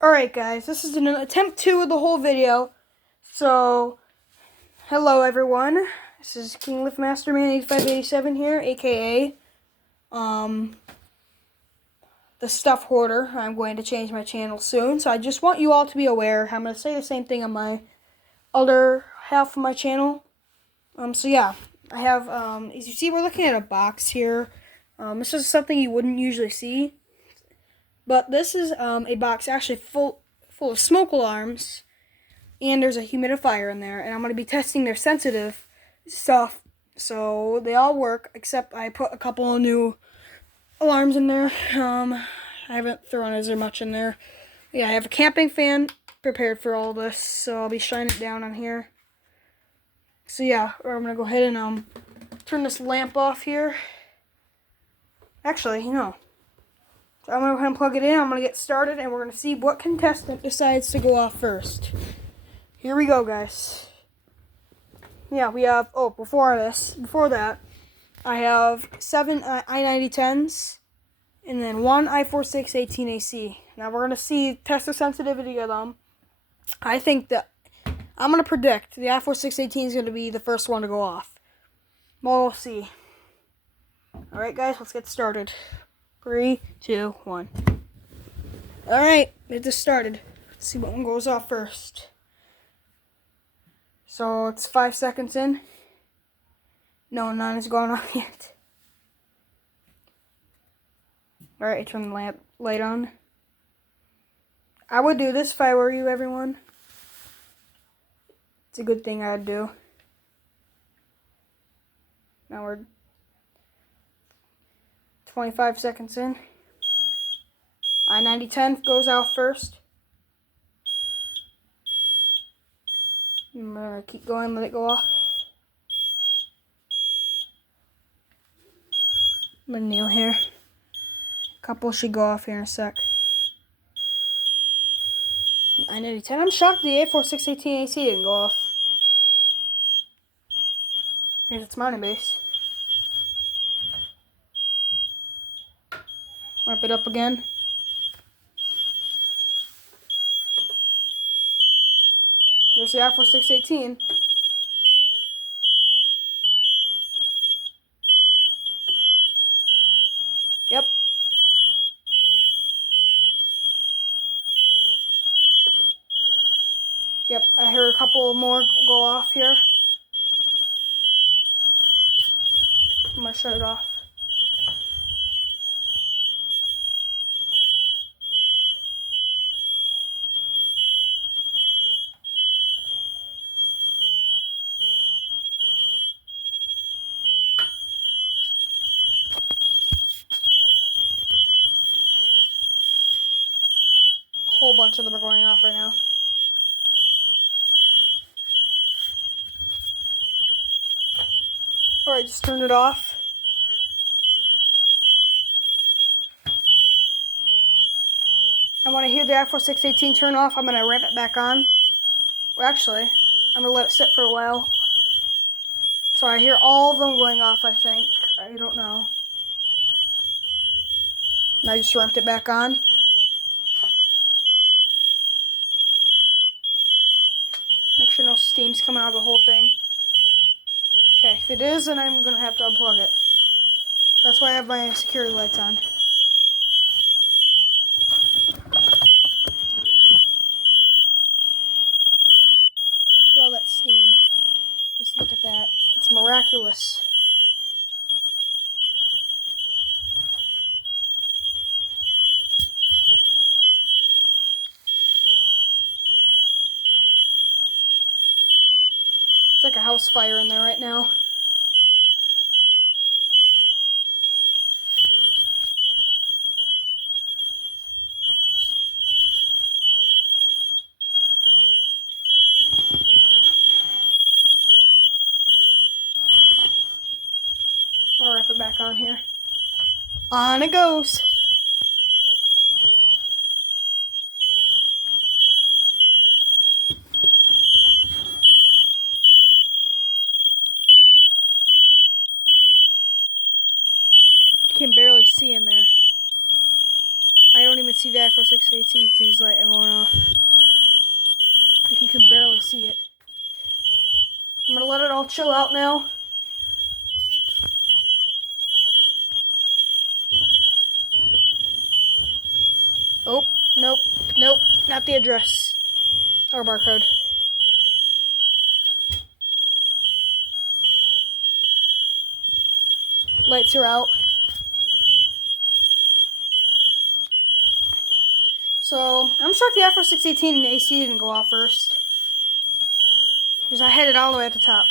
Alright guys, this is an attempt 2 of the whole video. So, hello everyone. This is King Liftmasterman 8587 here, aka the Stuff Hoarder. I'm going to change my channel soon, so I just want you all to be aware. I'm going to say the same thing on my other half of my channel. So yeah, I have, as you see, we're looking at a box here. This is something you wouldn't usually see. But this is a box actually full of smoke alarms, and there's a humidifier in there, and I'm going to be testing their sensitive stuff. So they all work, except I put a couple of new alarms in there. I haven't thrown as much in there. Yeah, I have a camping fan prepared for all this, so I'll be shining it down on here. So yeah, I'm going to go ahead and turn this lamp off here. Actually, so I'm going to go ahead and plug it in. I'm going to get started, and we're going to see what contestant decides to go off first. Here we go, guys. Yeah, we have, before that, I have 7 i9010s, and then 1 i4618ac. Now we're going to test the sensitivity of them. I'm going to predict the i4618 is going to be the first one to go off. We'll see. Alright, guys, let's get started. 3, 2, 1. Alright, it just started. Let's see what one goes off first. So it's 5 seconds in. No, none is going off yet. Alright, turn the light on. I would do this if I were you, everyone. It's a good thing I would do. Now we're 25 seconds in. i9010 goes out first. I'm gonna keep going, let it go off. I'm gonna kneel here. A couple should go off here in a sec. i9010. I'm shocked the i4618ac didn't go off. Here's its mounting base. Wrap it up again. There's the i4618. Yep. Yep, I heard a couple more go off here. I'm gonna shut it off. A whole bunch of them are going off right now. Alright, just turn it off. And when I hear the i4618 turn off, I'm gonna ramp it back on. Well, actually, I'm gonna let it sit for a while. So I hear all of them going off, I think. I don't know. And I just ramped it back on. Make sure no steam's coming out of the whole thing. Okay, if it is, then I'm gonna have to unplug it. That's why I have my security lights on. Look at all that steam. Just look at that. It's miraculous. It's like a house fire in there right now. I'm gonna wrap it back on here. On it goes. You can barely see in there. I don't even see the i4618. see these lights going off. Like you can barely see it. I'm gonna let it all chill out now. Oh, nope, nope, not the address or barcode. Lights are out. So, I'm shocked the i4618 and AC didn't go off first. Because I had it all the way at the top.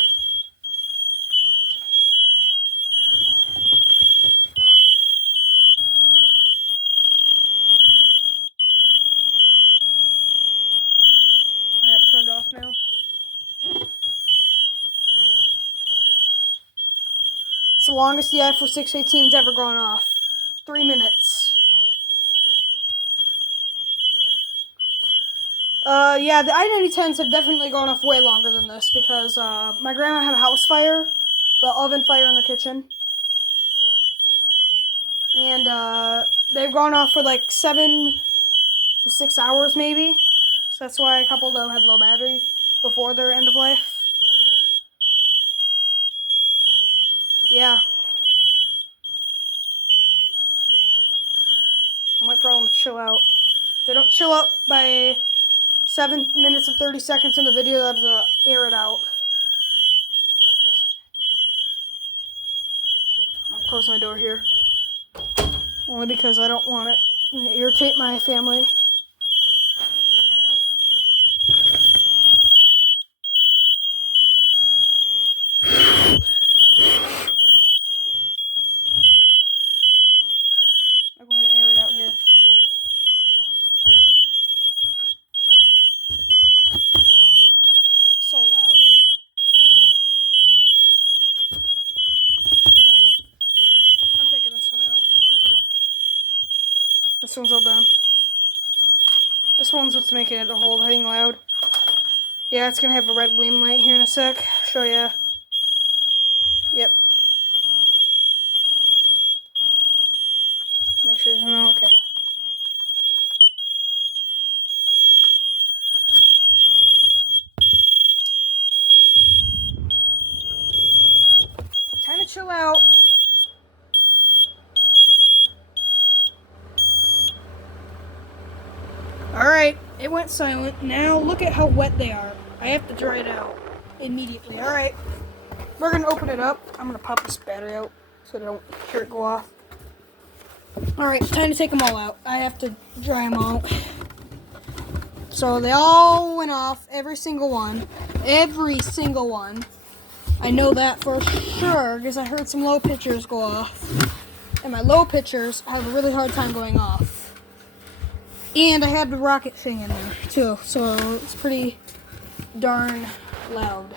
I have turned off now. It's the longest the i4618's ever gone off. 3 minutes. Yeah, the i9010s have definitely gone off way longer than this because my grandma had a house fire, the oven fire in her kitchen. And they've gone off for like 7 to 6 hours maybe. So that's why a couple of them had low battery before their end of life. Yeah. I'm waiting for all of them to chill out. If they don't chill out by 7 minutes and 30 seconds in the video, I have to air it out. I'll close my door here. Only because I don't want it to irritate my family. I'll go ahead and air it out here. So loud. I'm taking this one out. This one's all done. This one's what's making it the whole thing loud. Yeah, it's gonna have a red gleam light here in a sec. Show ya. Yep. Make sure you know. Okay. Time to chill out. Alright, it went silent. Now look at how wet they are. I have to dry it out immediately. Alright, we're going to open it up. I'm going to pop this battery out so I don't hear it go off. Alright, time to take them all out. I have to dry them out. So they all went off, every single one. Every single one. I know that for sure because I heard some low pitchers go off. And my low pitchers have a really hard time going off. And I had the rocket thing in there too, so it's pretty darn loud.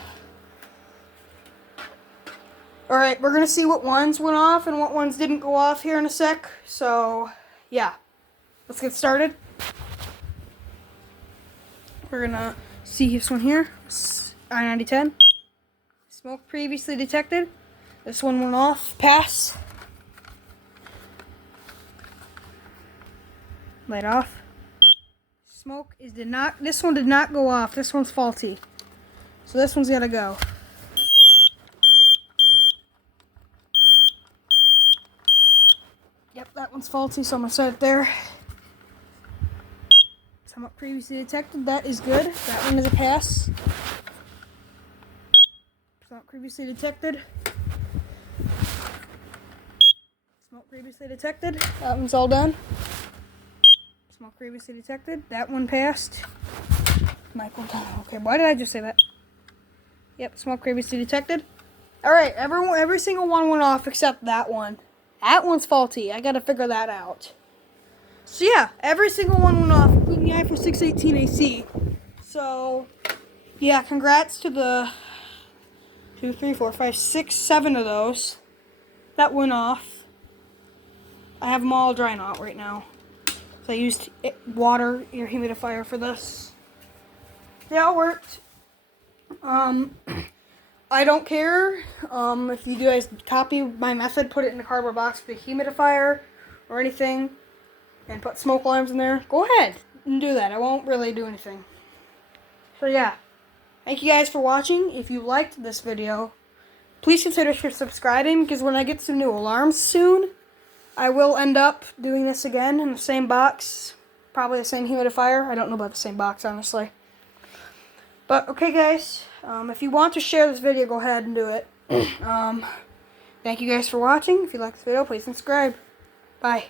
Alright, we're going to see what ones went off and what ones didn't go off here in a sec. So, yeah. Let's get started. We're going to see this one here. i9010. Smoke previously detected. This one went off. Pass. Light off. Smoke this one did not go off. This one's faulty. So this one's gotta go. Yep, that one's faulty, so I'm gonna set it there. Smoke previously detected, that is good. That one is a pass. Smoke previously detected. Smoke previously detected. That one's all done. Smoke previously detected. That one passed. Michael, okay, why did I just say that? Yep, smoke previously detected. Alright, every single one went off except that one. That one's faulty. I gotta figure that out. So yeah, every single one went off, including the i4618ac. So, yeah, congrats to the 2, 3, 4, 5, 6, 7 of those. That went off. I have them all drying out right now. So I used water, air humidifier for this. Yeah, it worked. I don't care if you guys copy my method, put it in a cardboard box with a humidifier or anything, and put smoke alarms in there. Go ahead. do that. I won't really do anything. So yeah, thank you guys for watching. If you liked this video, please consider subscribing, because when I get some new alarms soon, I will end up doing this again in the same box. Probably the same humidifier. I don't know about the same box, honestly. But, okay, guys. If you want to share this video, go ahead and do it. Thank you guys for watching. If you like this video, please subscribe. Bye.